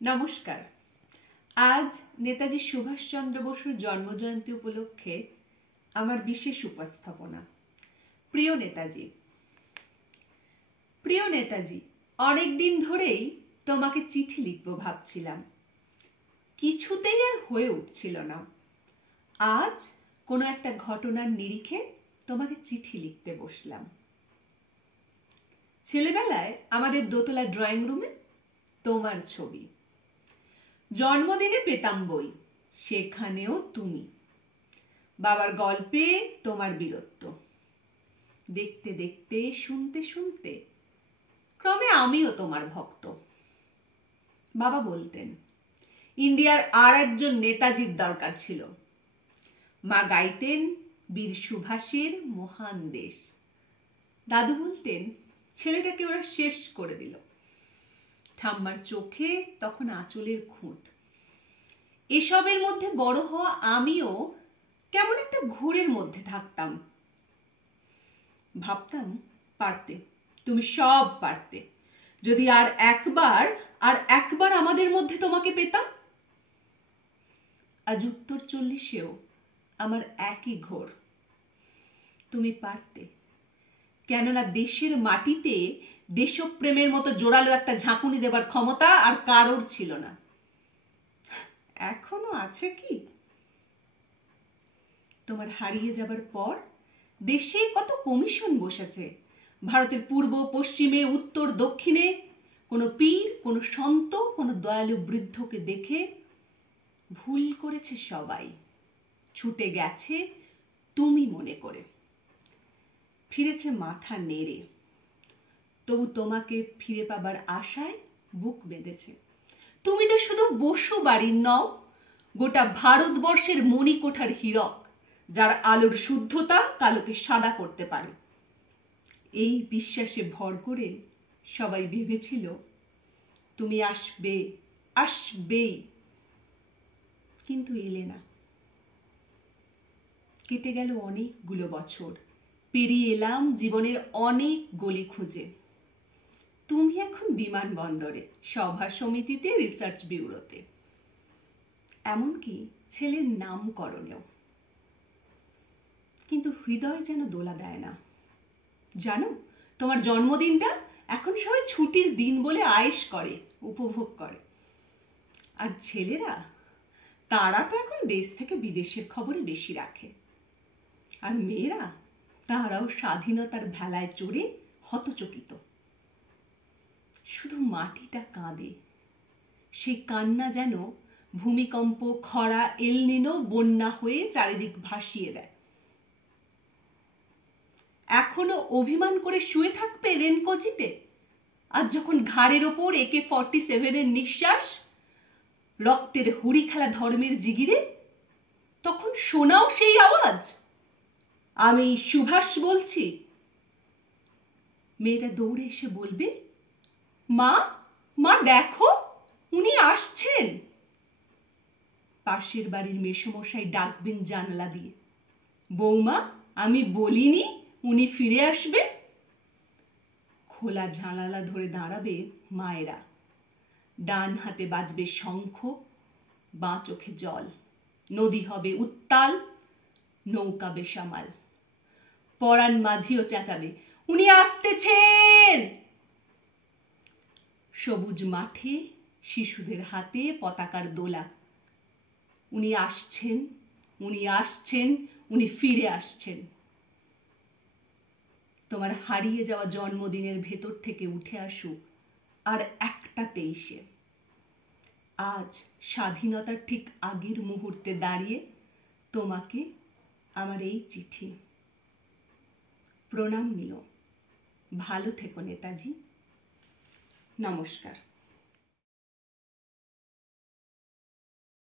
নমস্কার। আজ নেতাজি সুভাষচন্দ্র বসুর জন্মজয়ন্তী উপলক্ষে আমার বিশেষ উপস্থাপনা। প্রিয় নেতাজি, প্রিয় নেতাজি, অনেকদিন ধরেই তোমাকে চিঠি লিখবো ভাবছিলাম, কিছুতেই আর হয়ে উঠছিল না। আজ কোনো একটা ঘটনার নিরিখে তোমাকে চিঠি লিখতে বসলাম। ছেলেবেলায় আমাদের দোতলা ড্রয়িং রুমে তোমার ছবি, জন্মদিনে পেতাম বই, সেখানেও তুমি, বাবার গল্পে তোমার বীরত্ব। দেখতে দেখতে শুনতে শুনতে ক্রমে আমিও তোমার ভক্ত। বাবা বলতেন ইন্ডিয়ার আর একজন নেতাজির দরকার ছিল। মা গাইতেন বীর সুভাষের মহান দেশ। দাদু বলতেন ছেলেটাকে ওরা শেষ করে দিল। ঠাম্মার চোখে তখন আঁচলের খুঁট। এসবের মধ্যে বড় হওয়া আমিও কেমন একটা ঘোরের মধ্যে থাকতাম। ভাবতাম পারতে, তুমি সব পারতে, যদি আর একবার আমাদের মধ্যে তোমাকে পেতাম। আজ উত্তর 40-এও আমার একই ঘোর। তুমি পারতে, কেননা দেশের মাটিতে দেশপ্রেমের মতো জোরালো একটা ঝাঁকুনি দেবার ক্ষমতা আর কারোর ছিল না। এখনো আছে কি? তোমার হারিয়ে যাবার পর দেশে কত কমিশন বসেছে, ভারতের পূর্ব পশ্চিমে উত্তর দক্ষিণে। কোনো পীর, কোনো সন্ত, কোনো দয়ালু বৃদ্ধকে দেখে ভুল করেছে সবাই, ছুটে গেছে তুমি মনে করে, ফিরেছে মাথা নেড়ে। তবু তোমাকে ফিরে পাবার আশায় বুক বেঁধেছে। তুমি তো শুধু বসু বাড়ির নও, গোটা ভারতবর্ষের মণিকোঠার হীরক, যার আলোর শুদ্ধতা কালোকে সাদা করতে পারে। এই বিশ্বাসে ভর করে সবাই ভেবেছিল তুমি আসবে, আসবেই, কিন্তু এলে না। কেটে গেল অনেকগুলো বছর, পেরিয়ে এলাম জীবনের অনেক গলি খুঁজে। তুমি এখন বিমানবন্দরে, সভা সমিতিতে, রিসার্চ ব্যুরোতে, এমনকি ছেলের নামকরণেও। কিন্তু হৃদয় যেন দোলা দেয় না। জানো, তোমার জন্মদিনটা এখন সবাই ছুটির দিন বলে আয়েশ করে, উপভোগ করে। আর ছেলেরা, তারা তো এখন দেশ থেকে বিদেশের খবরে বেশি রাখে। আর মেয়েরা, তারাও স্বাধীনতার ভেলায় চড়ে হতচকিত। শুধু মাটিটা কাঁদে, সেই কান্না যেন ভূমিকম্প, খরা, এলনিনো, বন্যা হয়ে চারিদিক ভাসিয়ে দেয়। এখনো অভিমান করে শুয়ে থাকবে রেনকোচিতে? আর যখন ঘাড়ের ওপর AK-47 নিঃশ্বাস, রক্তের হুড়ি খেলা ধর্মের জিগিরে, তখন শোনাও সেই আওয়াজ, আমি সুভাষ বলছি। মেয়েটা দৌড়ে এসে বলবে, মা, মা দেখো, উনি আসছেন। পাশের বাড়ির মেসোমশাই ডাকবেন জানলা দিয়ে, বৌমা, আমি বলিনি উনি ফিরে আসবে? খোলা জানালা ধরে দাঁড়াবে মায়েরা, ডান হাতে বাজবে শঙ্খ, বাঁ চোখে জল। নদী হবে উত্তাল, নৌকা বেসামাল। পরাণ মাঝিও চেঁচাবে, উনি আসতেছেন। সবুজ মাঠে শিশুদের হাতে পতাকার দোলা, উনি আসছেন, উনি আসছেন, উনি ফিরে আসছেন। তোমার হারিয়ে যাওয়া জন্মদিনের ভেতর থেকে উঠে আসুক আর একটা 23-এ। আজ স্বাধীনতার ঠিক আগের মুহূর্তে দাঁড়িয়ে তোমাকে আমার এই চিঠি। প্রণাম নিও। ভালো থেকো নেতাজি। নমস্কার।